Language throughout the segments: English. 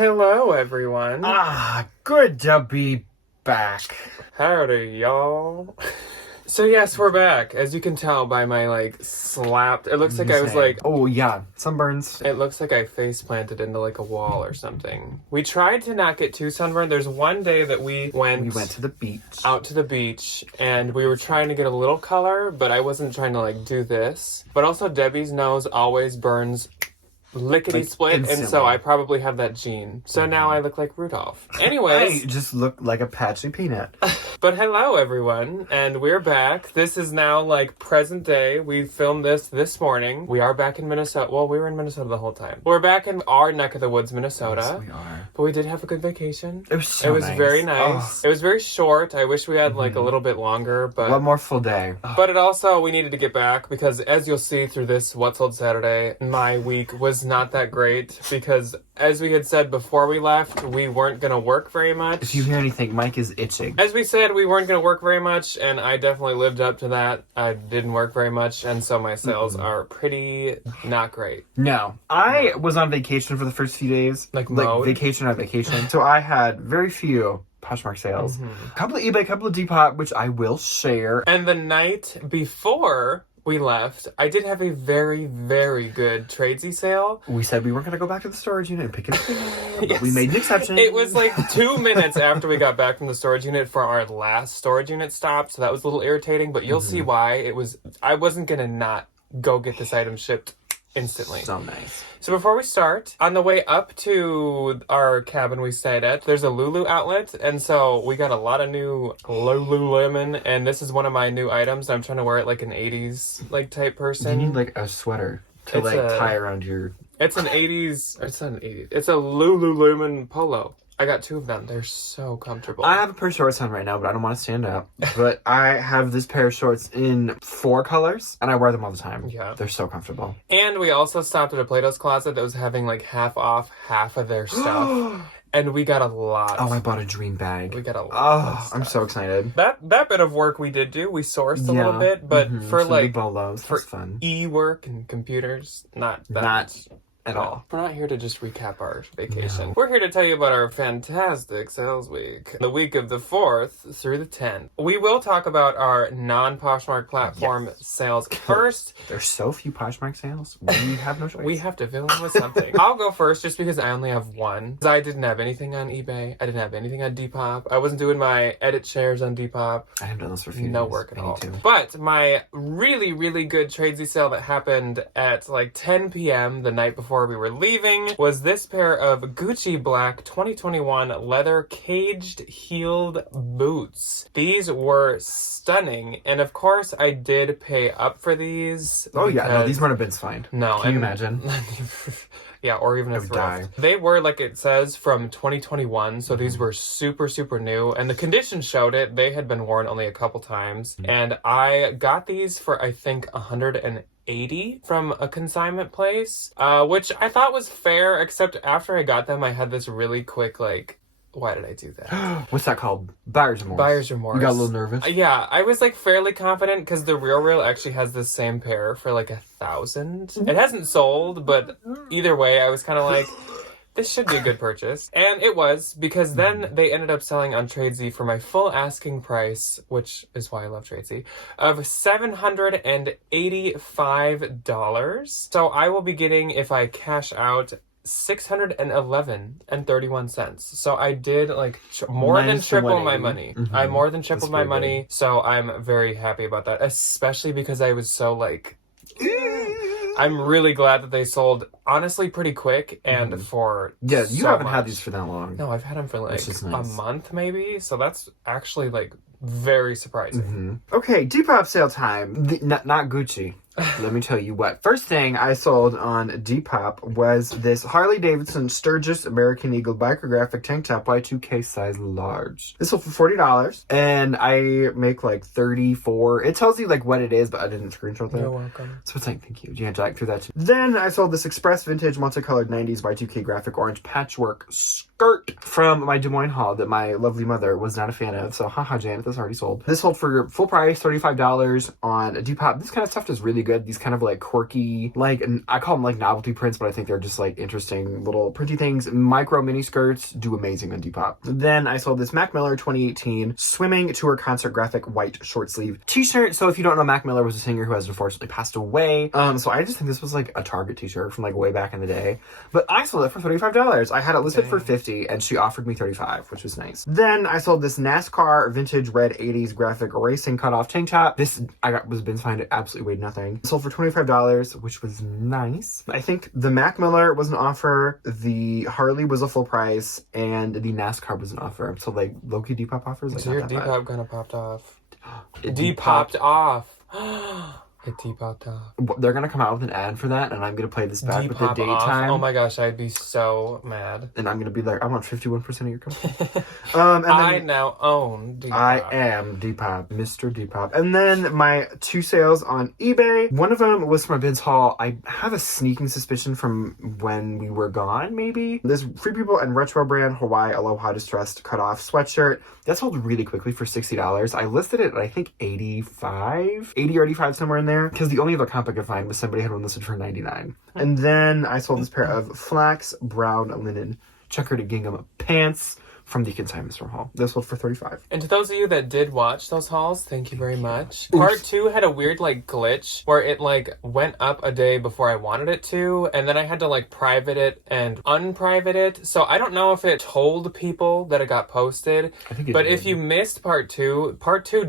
Hello, everyone. Good to be back. Howdy, y'all. So yes, we're back. As you can tell by my, slapped... It looks like I was, Oh, yeah. Sunburns. It looks like I face planted into, a wall or something. We tried to not get too sunburned. There's one day that we went to the beach. Out to the beach, and we were trying to get a little color, but I wasn't trying to, do this. But also, Debbie's nose always burns lickety-split, and so I probably have that gene. So now I look like Rudolph. Anyways. I just look like a patchy peanut. But hello, everyone, and we're back. This is now, present day. We filmed this morning. We are back in Minnesota. Well, we were in Minnesota the whole time. We're back in our neck of the woods, Minnesota. Yes, we are. But we did have a good vacation. It was so nice. Very nice. Oh. It was very short. I wish we had, a little bit longer, but... One more full day. But it also, we needed to get back, because as you'll see through this What's Sold Saturday, my week was not that great, because as we had said before we left, we weren't going to work very much. If you hear anything, Mike is itching. As we said, we weren't going to work very much, and I definitely lived up to that. I didn't work very much, and so my sales are pretty not great. No. I was on vacation for the first few days. Vacation on vacation. So I had very few Poshmark sales. A couple of eBay, a couple of DPOP, which I will share. And the night before we left, I did have a very, very good tradesy sale. We said we weren't going to go back to the storage unit and pick it up, but we made an exception. It was 2 minutes after we got back from the storage unit for our last storage unit stop, so that was a little irritating, but you'll see why. I wasn't going to not go get this item shipped instantly. So nice. So before we start, on the way up to our cabin we stayed at, there's a Lulu outlet, and so we got a lot of new Lululemon, and this is one of my new items. I'm trying to wear it like an 80s type person. You need a sweater to tie around your... It's an 80s... It's not an 80s. It's a Lululemon polo. I got 2 of them. They're so comfortable. I have a pair of shorts on right now, but I don't want to stand up. But I have this pair of shorts in 4 colors, and I wear them all the time. Yeah. They're so comfortable. And we also stopped at a Plato's Closet that was having half off half of their stuff. And we got a lot. Oh, I bought a dream bag. We got a lot of stuff. I'm so excited. That bit of work we did do. We sourced a little bit, but for bolos, for fun. E-work and computers, not that much. At all. We're not here to just recap our vacation. No. We're here to tell you about our fantastic sales week. The week of the 4th through the 10th. We will talk about our non-Poshmark platform sales first. There's so few Poshmark sales. We have no choice. We have to fill in with something. I'll go first just because I only have one. I didn't have anything on eBay. I didn't have anything on Depop. I wasn't doing my edit shares on Depop. I haven't done this for a few days. No work at all. But my really, really good tradesy sale that happened at 10 p.m. the night before we were leaving was this pair of Gucci Black 2021 leather caged heeled boots. These were stunning, and of course I did pay up for these. Oh yeah, no, these weren't a Bins find. No. Can you imagine? Yeah, or even a thrift. They were, it says, from 2021, so these were super, super new. And the condition showed it. They had been worn only a couple times. And I got these for, I think, $180 from a consignment place, which I thought was fair, except after I got them, I had this really quick, why did I do that? What's that called? Buyer's remorse. Buyer's remorse. You got a little nervous? Yeah, I was fairly confident because the Real actually has the same pair for $1,000. It hasn't sold, but either way, I was kind of this should be a good purchase. And it was, because then they ended up selling on Tradesy for my full asking price, which is why I love Tradesy, of $785. So I will be getting, if I cash out, $611.31. So I did more than triple my money. I more than tripled my money. So I'm very happy about that, especially because I was so I'm really glad that they sold honestly pretty quick and for you haven't had these for that long. No, I've had them for a month maybe. So that's actually very surprising. Okay, Depop sale time. Not Gucci. Let me tell you what. First thing I sold on Depop was this Harley Davidson Sturgis American Eagle biographic tank top Y2K size large. This sold for $40, and I make 34. It tells you what it is, but I didn't screenshot that. You're welcome. So it's thank you. You had to through that too. Then I sold this Express class vintage multicolored 90s Y2K graphic orange patchwork skirt from my Des Moines haul that my lovely mother was not a fan of. So, haha, Janet, this already sold. This sold for full price, $35 on Depop. This kind of stuff is really good. These kind of like quirky, like, I call them like novelty prints, but I think they're just like interesting little printy things. Micro mini skirts do amazing on Depop. Then I sold this Mac Miller 2018 swimming tour concert graphic white short sleeve t-shirt. So if you don't know, Mac Miller was a singer who has unfortunately passed away. So I just think this was like a Target t-shirt from like way back in the day. But I sold it for $35. I had it listed for $50 and she offered me $35, which was nice. Then I sold this NASCAR vintage red 80s graphic racing cutoff tank top. This was been find it absolutely weighed nothing. Sold for $25, which was nice. I think the Mac Miller was an offer, the Harley was a full price, and the NASCAR was an offer. So like low-key Depop offers. Like, so your Depop kind of popped off. It Depopped off. It depopped off. They're gonna come out with an ad for that, and I'm gonna play this back with the date time. Oh my gosh, I'd be so mad. And I'm gonna be like, I want 51% of your company. I now own Depop. I am Depop, Mr. Depop. And then my 2 sales on eBay. One of them was from a Ben's haul. I have a sneaking suspicion from when we were gone, maybe. This Free People and Retro brand Hawaii Aloha Distressed cutoff sweatshirt. That sold really quickly for $60. I listed it at I think 80 or 85, somewhere in there, because the only other comp I could find was somebody had one listed for $99. And then I sold this pair of flax brown linen checkered gingham pants from the consignment store haul. This sold for $35. And to those of you that did watch those hauls, thank you very much. Part 2 had a weird like glitch where it like went up a day before I wanted it to, and then I had to like private it and unprivate it. So I don't know if it told people that it got posted. I think it but did. if you missed part 2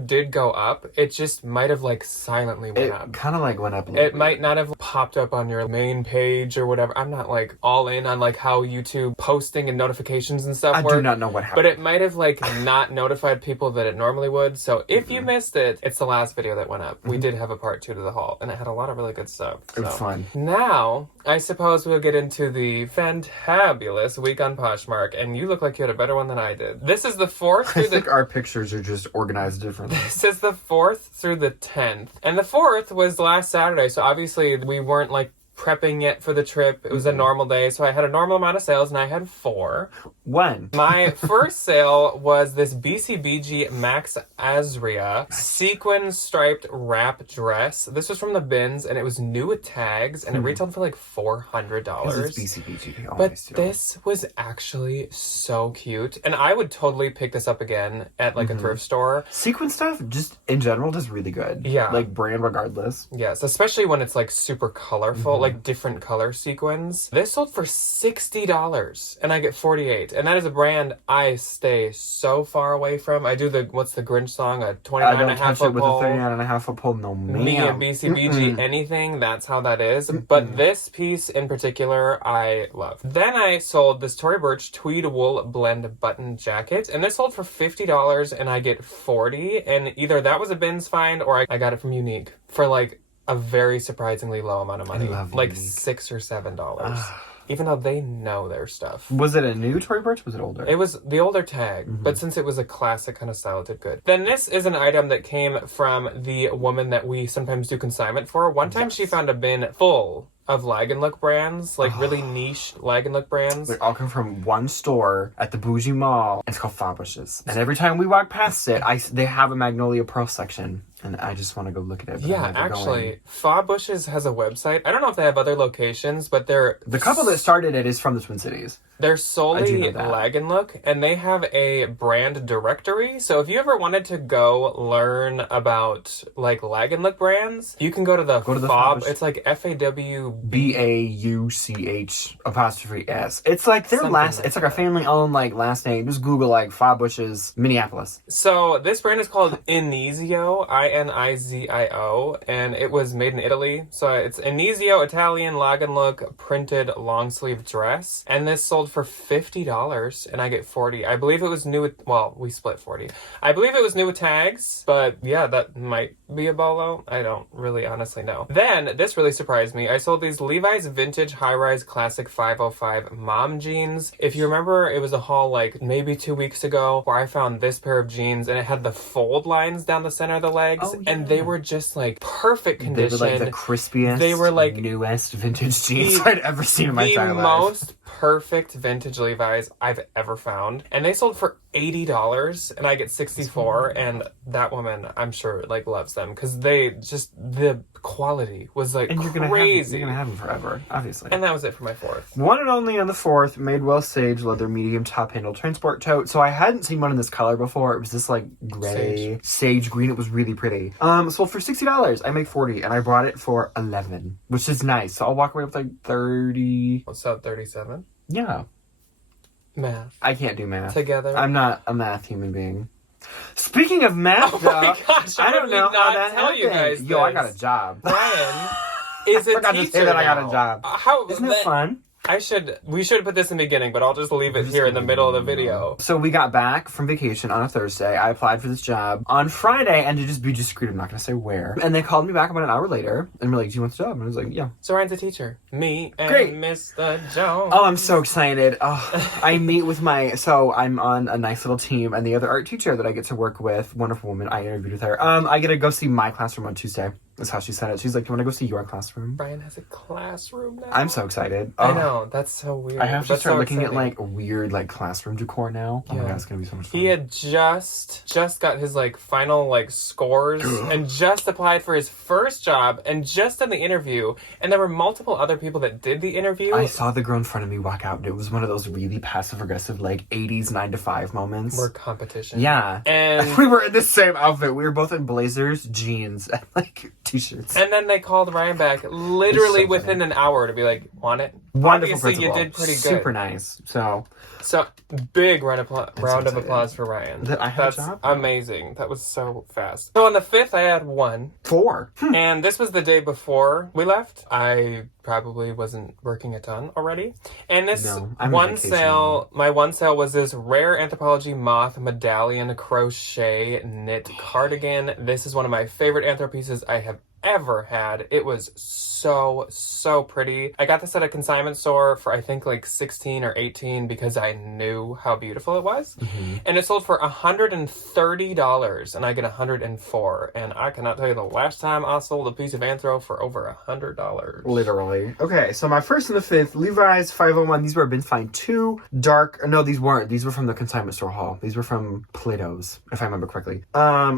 did go up. It just might have like silently went up. It kind of like went up a little It might not have popped up on your main page or whatever. I'm not like all in on like how YouTube posting and notifications and stuff work. I do not know what happened. But it might have like not notified people that it normally would. So if you missed it, it's the last video that went up. We did have a part 2 to the haul, and it had a lot of really good stuff. It was fun. Now, I suppose we'll get into the fantabulous week on Poshmark, and you look like you had a better one than I did. This is the 4th I through think our pictures are just organized differently. This is the 4th through the 10th. And the 4th was last Saturday, so obviously we weren't like prepping yet for the trip. It was a normal day, so I had a normal amount of sales, and I had 4. When? My first sale was this BCBG Max Azria sequin striped wrap dress. This was from the bins, and it was new with tags, and it retailed for like $400. Because it's BCBG. But this was actually so cute, and I would totally pick this up again at like a thrift store. Sequin stuff, just in general, is really good. Yeah. Like brand regardless. Yes, especially when it's like super colorful, like different color sequins. This sold for $60, and I get 48. And that is a brand I stay so far away from. I do what's the Grinch song? A 29 and a half foot with pole. a 39 and a half foot pole. No, ma'am. Me and BCBG, anything, that's how that is. But this piece in particular, I love. Then I sold this Tory Burch tweed wool blend button jacket, and this sold for $50, and I get 40. And either that was a bins find, or I got it from Unique for like a very surprisingly low amount of money. Like $6 or $7. Even though they know their stuff. Was it a new Tory Burch? Was it older? It was the older tag, but since it was a classic kind of style, it did good. Then this is an item that came from the woman that we sometimes do consignment for. One time she found a bin full of Lag & Look brands, like really niche Lag & Look brands. They all come from one store at the bougie mall. It's called Fabushes. And every time we walk past it, they have a Magnolia Pearl section. And I just want to go look at it. Yeah, actually, Fabushes has a website. I don't know if they have other locations, but they're... The couple that started it is from the Twin Cities. They're solely Lag & Look, and they have a brand directory. So if you ever wanted to go learn about like Lag & Look brands, you can go to the Fab. It's like FAWBAUCH''S. It's like their it's like a family-owned like last name. Just Google like Fabushes Minneapolis. So this brand is called Inizio, Inizio, and it was made in Italy. So it's Inizio Italian Lag & Look printed long sleeve dress, and this sold for $50 and I get 40. I believe it was new with, well, we split 40. I believe it was new with tags, but yeah, that might be a bolo. I don't really honestly know. Then, this really surprised me. I sold these Levi's Vintage High-Rise Classic 505 mom jeans. If you remember, it was a haul like maybe 2 weeks ago where I found this pair of jeans and it had the fold lines down the center of the legs, and they were just like perfect condition. They were like the crispiest, they were like newest vintage jeans I'd ever seen in my entire life. The most perfect vintage Levi's I've ever found. And they sold for $80 and I get 64, and that woman, I'm sure, like loves them because they just, the quality was like crazy. You're gonna have them forever, obviously. And that was it for my fourth. One and only on the fourth, Madewell Sage leather medium top handle transport tote. So I hadn't seen one in this color before. It was this like gray sage green. It was really pretty. Sold for $60. I make 40, and I bought it for 11, which is nice. So I'll walk away with like 30. What's up, 37? Yeah. Math. I can't do math. Together. I'm not a math human being. Speaking of math, my gosh, I don't know how that tell happened. you guys Yo, I got a job. Brian is a forgot teacher to say that now. I got a job. Isn't it fun? We should put this in the beginning, but I'll just leave it here in the middle of the video. So we got back from vacation on a Thursday. I applied for this job on Friday, and to just be discreet, I'm not going to say where. And they called me back about an hour later, and were like, do you want the job? And I was like, yeah. So Ryan's a teacher. Me and Great. Mr. Jones. Oh, I'm so excited. Oh, I meet with so I'm on a nice little team, and the other art teacher that I get to work with, wonderful woman, I interviewed with her. I get to go see my classroom on Tuesday. That's how she said it. She's like, do you want to go see your classroom? Brian has a classroom now. I'm so excited. I know. That's so weird. I have to start looking exciting. at like weird like classroom decor now. Oh my god, it's gonna be so much fun. He had just got his like final like scores and just applied for his first job and just done the interview, and there were multiple other people that did the interview. I saw the girl in front of me walk out, and it was one of those really passive aggressive like 80s 9 to 5 moments. We're competition. Yeah. And we were in the same outfit. We were both in blazers, jeans, and like t-shirts. And then they called Ryan back literally within an hour to be like, want it? Wonderful Obviously, principal. you did pretty good. Super nice. So big round of applause for Ryan. That I had That's a job? amazing. That was so fast. So on the 5th, I had 1. 4. And this was the day before we left. I probably wasn't working a ton already. And this one sale, my one sale was this rare Anthropologie moth medallion crochet knit cardigan. This is one of my favorite anthro pieces I have ever had. It was so pretty. I got this at a consignment store for I think like 16 or 18 because I knew how beautiful it was. And it sold for $130 and I get 104, and I cannot tell you the last time I sold a piece of anthro for over $100. Literally. Okay, so my first and the 5th, Levi's 501. These were been fine. 2 dark. No, these weren't. These were from the consignment store haul. These were from Plato's, if I remember correctly.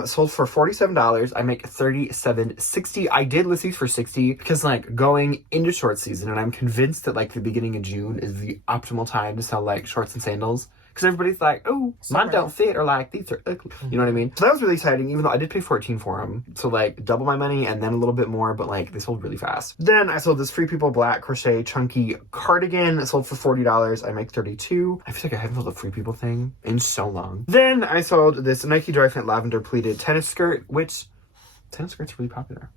Sold for $47. I make $37.60. I did list these for $60 because like going into short season, and I'm convinced that like the beginning of June is the optimal time to sell like shorts and sandals. Because everybody's like, oh, mine don't fit, or like, these are ugly. You know what I mean? So that was really exciting, even though I did pay $14 for them. So like, double my money and then a little bit more, but like, they sold really fast. Then I sold this Free People black crochet chunky cardigan. It sold for $40. I make $32. I feel like I haven't sold a Free People thing in so long. Then I sold this Nike Dry Fit lavender pleated tennis skirt, which tennis skirts are really popular.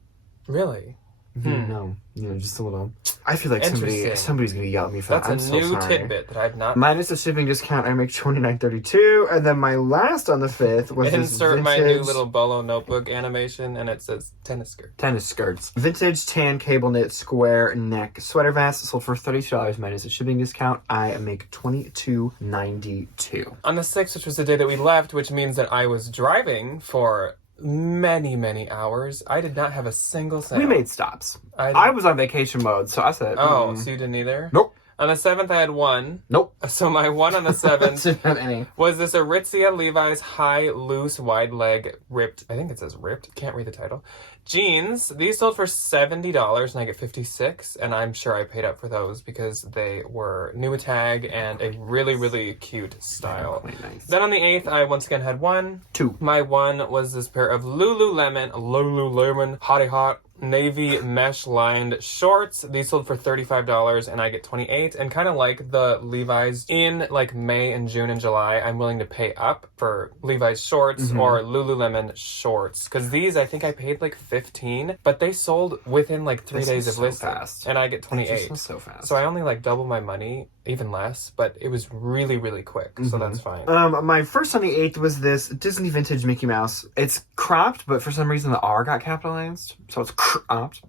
Really? No, just a little. I feel like somebody's gonna yell at me for that. That's a new tidbit that I've not. Minus the shipping discount, I make $29.32, and then my last on the 5th was insert my new little bolo notebook animation, and it says tennis skirt. Tennis skirts, vintage tan cable knit square neck sweater vest, sold for $32 minus the shipping discount. I make $22.92. On the 6th, which was the day that we left, which means that I was driving for many hours. I did not have a single sale. We made stops. I was on vacation mode, so I said, so you didn't either? Nope. On the 7th, I had 1. Nope. So my 1 on the 7th Didn't have any. was this Aritzia Levi's high, loose, wide leg, ripped, I think it says ripped, can't read the title, jeans. These sold for $70 and I get 56, and I'm sure I paid up for those because they were new with tag and a really cute style. Quite nice. Then on the 8th, I once again had 1. 2. My 1 was this pair of Lululemon Hottie Hot navy mesh lined shorts. These sold for $35 and I get 28. And kind of like the Levi's, in like May and June and July, I'm willing to pay up for Levi's shorts or Lululemon shorts. Because these, I think I paid like 15, but they sold within like 3 days of listing. And I get 28. So fast. So I only like double my money, even less, but it was really, really quick. So that's fine. My first on the 8th was this Disney vintage Mickey Mouse. It's cropped, but for some reason the R got capitalized. So it's cropped.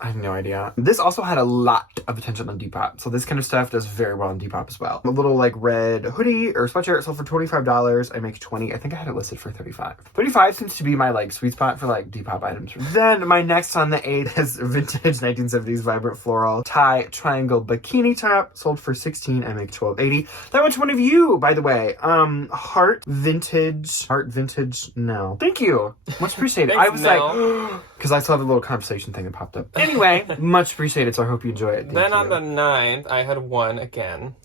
I have no idea. This also had a lot of attention on Depop. So this kind of stuff does very well on Depop as well. A little like red hoodie or sweatshirt sold for $25. I make 20. I think I had it listed for 35. 35 seems to be my like sweet spot for like Depop items. Then my next on the 8th is vintage 1970s vibrant floral tie triangle bikini top sold for 16. I make $12.80. That went to one of you, by the way. Heart vintage. No. Thank you. Much appreciated. Thanks, I was like, because I saw the little conversation thing that popped up. Anyway, much appreciated, so I hope you enjoy it. Then on the 9th, I had one again.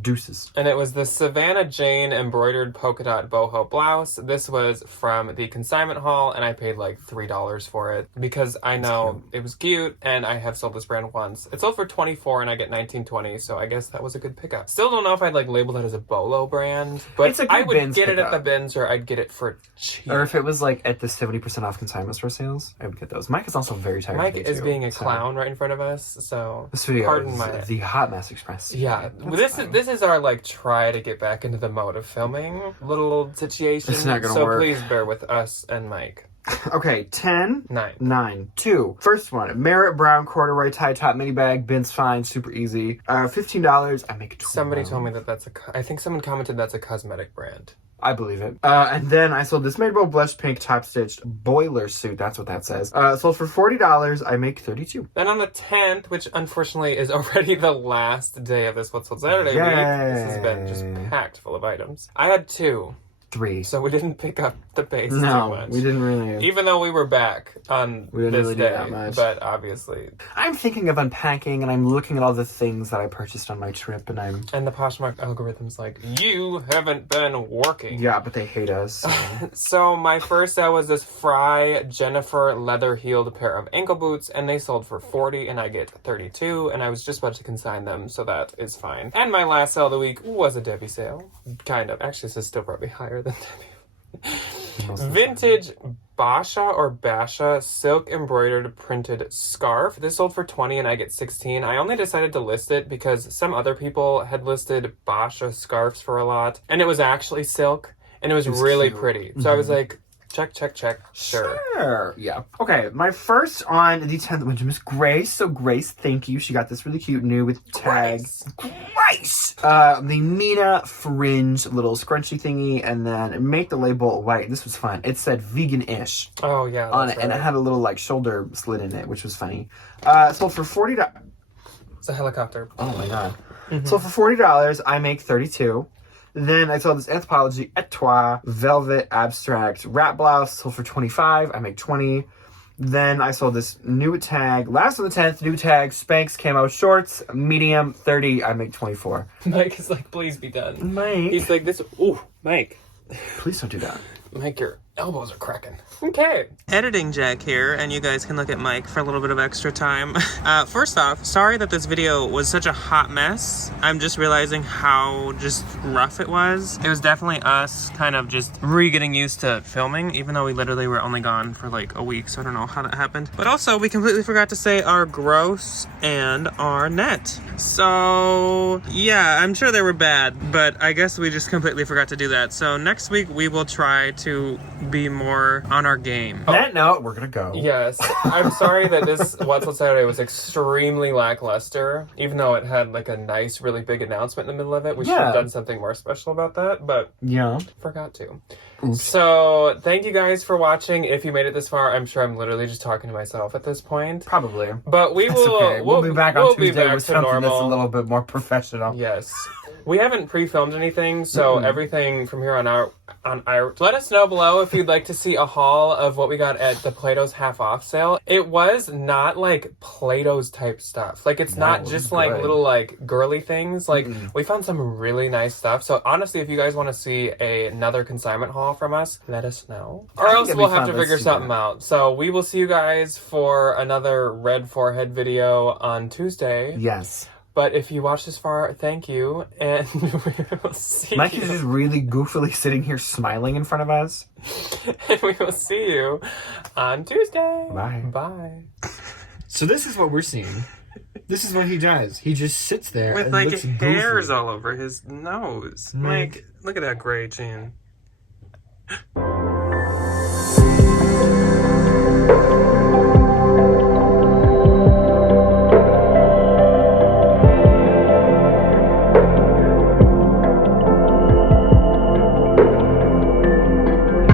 Deuces. And it was the Savannah Jane embroidered polka dot boho blouse. This was from the consignment haul, and I paid like $3 for it because I know it was cute, and I have sold this brand once. It sold for $24, and I get $19.20, so I guess that was a good pickup. Still don't know if I'd like label it as a bolo brand, but It's a good I would bins get it at the pickup. bins, or I'd get it for cheap. Or if it was like at the 70% off consignment store sales, I would get those. Mike is also very tired. Mike today, is too, being a so. clown right in front of us, so This video pardon is my... the Hot Mess Express. Yeah, That's fine. this is our like try to get back into the mode of filming little situation. It's not gonna so work. please bear with us and Mike. Okay, 10, 9. 9, 2. First one, Merritt Brown corduroy tie top mini bag, bin's fine, super easy. $15, I make 12. Somebody told me that that's I think someone commented that's a cosmetic brand. I believe it. And then I sold this Made blush pink top stitched boiler suit. That's what that says. Sold for $40. I make 32. Then on the 10th, which unfortunately is already the last day of this What's Sold Saturday week, this has been just packed full of items. I had 2. 3. So we didn't pick up the pace too No, much. we didn't really. Even though we were back on We didn't this really do day, that much. but obviously. I'm thinking of unpacking, and I'm looking at all the things that I purchased on my trip, and I'm... And the Poshmark algorithm's like, you haven't been working. Yeah, but they hate us. So. So my first sale was this Fry Jennifer leather-heeled pair of ankle boots, and they sold for $40, and I get $32, and I was just about to consign them, so that is fine. And my last sale of the week was a Debbie sale. Kind of. Actually, this is still probably higher than Debbie. Vintage Basha or Basha silk embroidered printed scarf. This sold for $20 and I get $16. I only decided to list it because some other people had listed Basha scarves for a lot, and it was actually silk, and it was really cute. pretty. So I was like, check. Sure. Yeah. Okay, my first on the 10th went to Miss Grace. So Grace, thank you. She got this really cute new with tags. Grace! The Mina fringe little scrunchy thingy, and then make the label white. This was fun. It said vegan-ish Oh, yeah. on That's it, and it right. had a little like shoulder slit in it, which was funny. Sold for $40. It's a helicopter. Oh my god. Sold for $40. I make 32. Then I saw this Anthropologie Etoile Velvet Abstract Wrap Blouse, sold for $25. I make 20. Then I saw this new tag, last on the 10th, new tag, Spanx Camo Shorts, medium, 30. I make 24. Mike is like, please be done. Mike. He's like, this. Ooh, Mike. Please don't do that. Mike, your elbows are cracking. Okay. Editing Jack here, and you guys can look at Mike for a little bit of extra time. First off, sorry that this video was such a hot mess. I'm just realizing how just rough it was. It was definitely us kind of just re-getting used to filming, even though we literally were only gone for like a week, so I don't know how that happened. But also, we completely forgot to say our gross and our net. So, yeah, I'm sure they were bad, but I guess we just completely forgot to do that. So next week, we will try to be more on our game. On that note, we're gonna go. Yes, I'm sorry that this What's On Saturday was extremely lackluster, even though it had like a nice, really big announcement in the middle of it. We should have done something more special about that, but Yeah. forgot to. Oops. So, thank you guys for watching. If you made it this far, I'm sure I'm literally just talking to myself at this point. Probably. But we That's will. okay. We'll be back on we'll Tuesday be back with to something that's a normal. little bit more professional. Yes. We haven't pre-filmed anything, so everything from here on out. Let us know below if you'd like to see a haul of what we got at the Plato's half off sale. It was not like Plato's type stuff. Like it's not just like little like girly things. Like we found some really nice stuff. So honestly, if you guys want to see another consignment haul from us, let us know. Or else we'll have to figure something out. So we will see you guys for another red forehead video on Tuesday. Yes. But if you watched this far, thank you, and we will see Mike you. is just really goofily sitting here smiling in front of us. And we will see you on Tuesday. Bye. Bye. So this is what we're seeing. This is what he does. He just sits there With and like looks hairs goofy. all over his nose. Mike. Like, look at that gray chin.